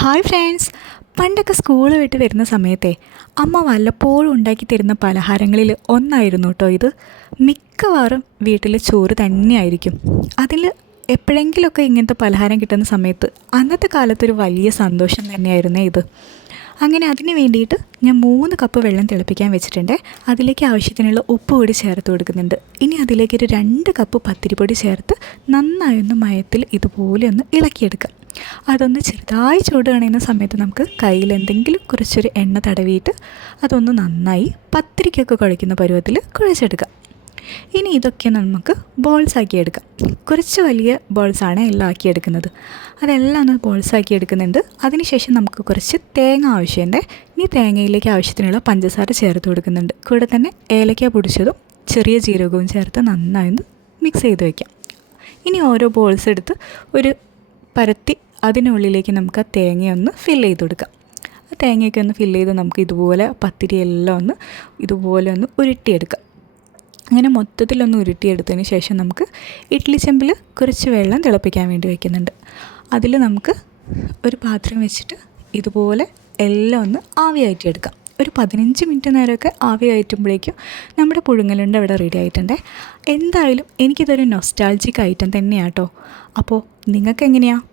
Hi friends, പണ്ടൊക്കെ school വിട്ട് വരുന്ന സമയത്തെ അമ്മ വല്ലപ്പോഴും ഉണ്ടാക്കി തരുന്ന പലഹാരങ്ങളിൽ ഒന്നായിരുന്നു കേട്ടോ ഇത്. മിക്കവാറും വീട്ടിൽ ചോറ് തന്നെയായിരിക്കും. അതിൽ എപ്പോഴെങ്കിലുമൊക്കെ ഇങ്ങനത്തെ പലഹാരം കിട്ടുന്ന സമയത്ത് അന്നത്തെ കാലത്തൊരു വലിയ സന്തോഷം തന്നെയായിരുന്നു ഇത്. അങ്ങനെ അതിന് വേണ്ടിയിട്ട് ഞാൻ 3 കപ്പ് വെള്ളം തിളപ്പിക്കാൻ വെച്ചിട്ടുണ്ട്. അതിലേക്ക് ആവശ്യത്തിനുള്ള ഉപ്പ് കൂടി ചേർത്ത് കൊടുക്കുന്നുണ്ട്. ഇനി അതിലേക്കൊരു 2 കപ്പ് പത്തിരിപ്പൊടി ചേർത്ത് നന്നായൊന്ന് മയത്തിൽ ഇതുപോലെ ഒന്ന് ഇളക്കിയെടുക്കാം. അതൊന്ന് ചെറുതായി ചൂട് കാണുന്ന സമയത്ത് നമുക്ക് കയ്യിൽ എന്തെങ്കിലും കുറച്ചൊരു എണ്ണ തടവിയിട്ട് അതൊന്ന് നന്നായി പത്തിരിക്കൊക്കെ കുഴയ്ക്കുന്ന പരുവത്തിൽ കുഴച്ചെടുക്കാം. ഇനി ഇതൊക്കെ നമുക്ക് ബോൾസ് ആക്കിയെടുക്കാം. കുറച്ച് വലിയ ബോൾസാണ് എല്ലാം ആക്കിയെടുക്കുന്നത്. അതെല്ലാം ഒന്ന് ബോൾസ് ആക്കി എടുക്കുന്നുണ്ട്. അതിനുശേഷം നമുക്ക് കുറച്ച് തേങ്ങ ആവശ്യമുണ്ട്. ഈ തേങ്ങയിലേക്ക് ആവശ്യത്തിനുള്ള പഞ്ചസാര ചേർത്ത് കൊടുക്കുന്നുണ്ട്. കൂടെ തന്നെ ഏലക്ക പൊടിച്ചതും ചെറിയ ജീരകവും ചേർത്ത് നന്നായി ഒന്ന് മിക്സ് ചെയ്ത് വയ്ക്കാം. ഇനി ഓരോ ബോൾസ് എടുത്ത് ഒരു പരത്തി അതിനുള്ളിലേക്ക് നമുക്ക് ആ തേങ്ങയൊന്ന് ഫില്ല് ചെയ്ത് കൊടുക്കാം. ആ തേങ്ങയൊക്കെ ഒന്ന് ഫില്ല് ചെയ്ത് നമുക്ക് ഇതുപോലെ പത്തിരിയെല്ലാം ഒന്ന് ഇതുപോലെ ഒന്ന് ഉരുട്ടിയെടുക്കാം. അങ്ങനെ മൊത്തത്തിലൊന്ന് ഉരുട്ടിയെടുത്തതിന് ശേഷം നമുക്ക് ഇഡ്ഡലി ചെമ്പിൽ കുറച്ച് വെള്ളം തിളപ്പിക്കാൻ വേണ്ടി വയ്ക്കുന്നുണ്ട്. അതിൽ നമുക്ക് ഒരു പാത്രം വെച്ചിട്ട് ഇതുപോലെ എല്ലാം ഒന്ന് ആവി കയറ്റിയെടുക്കാം. ഒരു 15 മിനിറ്റ് നേരമൊക്കെ ആവി കയറ്റുമ്പോഴേക്കും നമ്മുടെ പുഴുങ്ങലുണ്ട ഇവിടെ റെഡി ആയിട്ടുണ്ട്. എന്തായാലും എനിക്കിതൊരു നൊസ്റ്റാൾജിക് ഐറ്റം തന്നെയാണ് കേട്ടോ. അപ്പോൾ നിങ്ങൾക്ക് എങ്ങനെയാണ്?